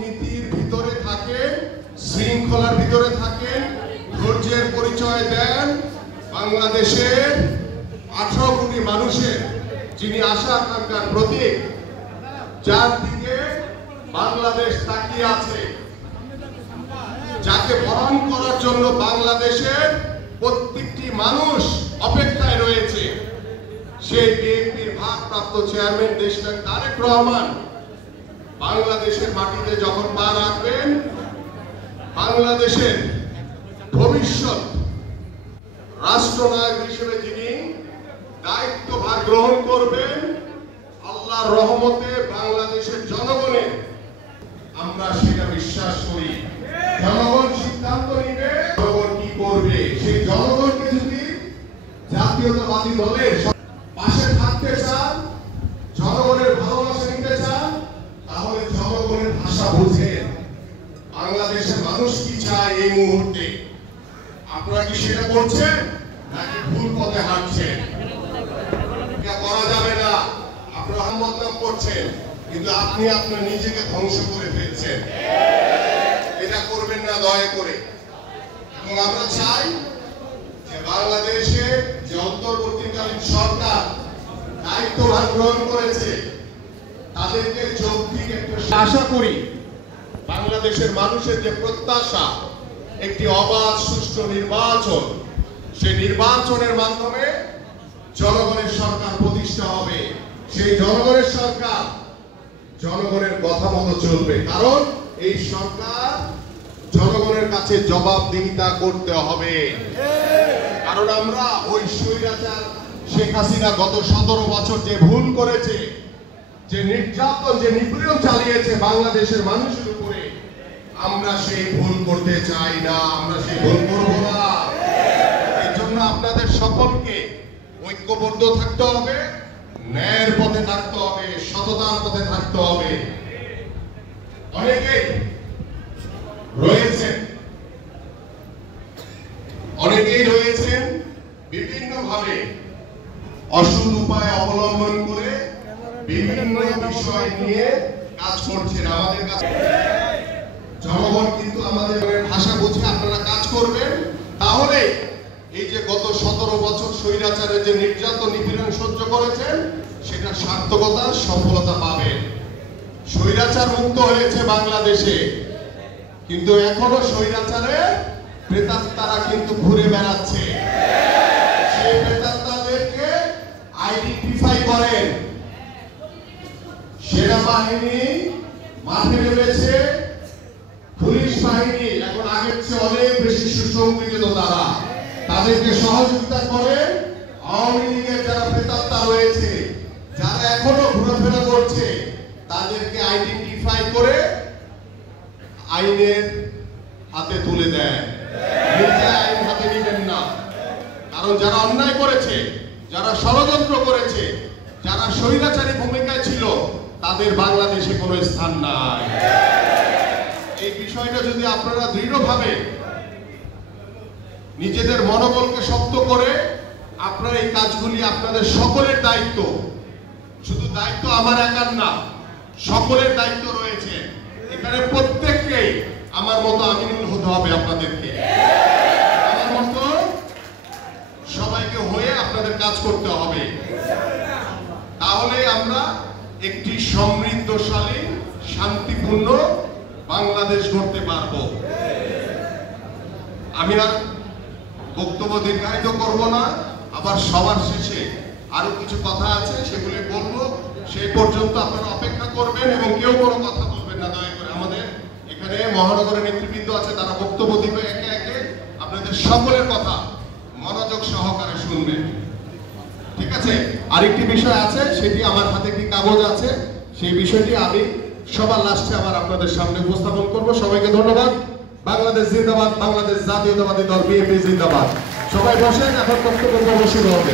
নীতির ভিতরে থাকেন, শৃঙ্খলার ভিতরে থাকেন, ধৈর্যের পরিচয় দেন। বাংলাদেশের 18 কোটি মানুষের যিনি আশা আকাঙ্ক্ষার প্রতীক, যার দিকে বাংলাদেশ তাকিয়ে আছে, যাকে বরণ করার জন্য বাংলাদেশের প্রত্যেকটি মানুষ অপেক্ষায় রয়েছে, সেই বিএনপির ভারপ্রাপ্ত চেয়ারম্যান দেশনায়ক তারেক রহমান বাংলাদেশের মাটিতে যখন পা রাখবেন, বাংলাদেশের ভবিষ্যৎ রাষ্ট্রনায়ক হিসেবে যিনি দায়িত্বভার গ্রহণ করবেন, আল্লাহর রহমতে বাংলাদেশের জনগণের, আমরা সেটা বিশ্বাস করি। জনগণ সিদ্ধান্ত নিবে, জনগণ কি করবে। সেই জনগণকে যদি জাতীয়তাবাদী দলের পাশে থাকতে চান, জনগণের ভালোবাসা নিতে চান, তাহলে জনগণের ভাষা বুঝেন। বাংলাদেশের মানুষ কি চায় এই মুহূর্তে, আপনারা কি সেটা করছেন নাকি ভুল পথে হাঁটছেন? এটা করা যাবে না। আপনারা বদনাম করছেন, কিন্তু আপনি আপনার নিজেকে ধ্বংস করে ফেলছেন। এটা করবেন না দয়া করে। এবং আমরা চাই যে বাংলাদেশে যে অন্তর্বর্তীকালীন সরকার দায়িত্বভার গ্রহণ করেছে, তাদেরকে যৌক্তিক একটা আশা করি বাংলাদেশের মানুষের যে প্রত্যাশা একটি অবাধ সুষ্ঠু নির্বাচন, সেই নির্বাচনের মাধ্যমে জনগণের সরকার প্রতিষ্ঠা হবে। সেই জনগণের সরকার জনগণের কথা মতো চলবে, কারণ এই সরকার জনগণের কাছে জবাবদিহিতা করতে হবে। কারণ আমরা ওই স্বৈরাচার শেখ হাসিনা গত 17 বছর যে ভুল করেছে, যে নির্যাতন, যে নিপীড়ন চালিয়েছে বাংলাদেশের মানুষের উপরে, আমরা সেই ভুল করতে চাই না, আমরা সেই ভুল করব না। এই জন্য আপনাদের সকলকে ঐক্যবদ্ধ থাকতে হবে, ন্যায়ের পথে থাকতে হবে, সততার পথে থাকতে হবে। অনেকেই রয়েছেন বিভিন্নভাবে অসৎ উপায় অবলম্বন করে বিভিন্ন বিষয় নিয়ে কাজ করছেন। আমাদের কাছে জনগণ কিন্তু আমাদের ভাষা বুঝে আপনারা কাজ করবেন, তাহলে এই যে গত 17 বছর স্বৈরাচারের যে নির্যাতন নিপীড়ন সহ্য করেছেন, সেটা সার্থকতা সফলতা পাবেন। স্বৈরাচার মুক্ত হয়েছে বাংলাদেশে, কিন্তু এখনো স্বৈরাচারের প্রেতাত্মারা কিন্তু ঘুরে বেড়াচ্ছে। সেই প্রেতাত্মাদেরকে আইডেন্টিফাই করেন। সেনাবাহিনী মাঠে নেমেছে, পুলিশ বাহিনী এখন আগের চেয়ে অনেক বেশি সুসংগঠিত, তাদেরকে সহযোগিতা করে। আওয়ামী লীগের যারা প্রেতাত্মা রয়েছে, যারা এখনো ঘোরাফেরা করছে, তাদেরকে আইডেন্টিফাই করে আইনের হাতে তুলে দেয়। নিজে আইন হাতে নেবেন না, কারণ যারা অন্যায় করেছে, যারা ষড়যন্ত্র করেছে, যারা স্বৈরাচারী ভূমিকায় ছিল, তাদের বাংলাদেশে কোনো স্থান নাই। এই বিষয়টা যদি আপনারা দৃঢ়ভাবে নিজেদের মনোবলকে শক্ত করে আপনারা এই কাজগুলি, আপনাদের সকলের দায়িত্ব, শুধু দায়িত্ব আমার একার না, সকলের দায়িত্ব রয়েছে। এখানে প্রত্যেককেই আমার মতো আমিনুল হতে হবে, আপনাদেরকে আমার মতো সবাইকে হয়ে আপনাদের কাজ করতে হবে। তাহলে আমরা একটি সমৃদ্ধশালী শান্তিপূর্ণ বাংলাদেশ গড়তে পারব। আমি আর বক্তব্য দীর্ঘায়িত করব না, আবার সবার শেষে আরো কিছু কথা আছে, সেগুলি বলবো। সেই পর্যন্ত আপনারা অপেক্ষা করবেন এবং কেউ কোনো কথা বলবেন না দয়া করে। আমাদের এখানে মহানগরের নেতৃবৃন্দ আছে, তারা বক্তব্য দিবে একে একে। আপনাদের সকলের কথা মনোযোগ সহকারে শুনবেন, ঠিক আছে? আরেকটি বিষয় আছে, সেটি আমার হাতে একটি কাগজ আছে, সেই বিষয়টি আমি সবার লাস্টে আবার আপনাদের সামনে উপস্থাপন করব। সবাইকে ধন্যবাদ। বাংলাদেশ জিন্দাবাদ, বাংলাদেশ জাতীয়তাবাদী দল বিএনপি জিন্দাবাদ। সবাই বসেন, এখন বক্তব্য শুরু হবে।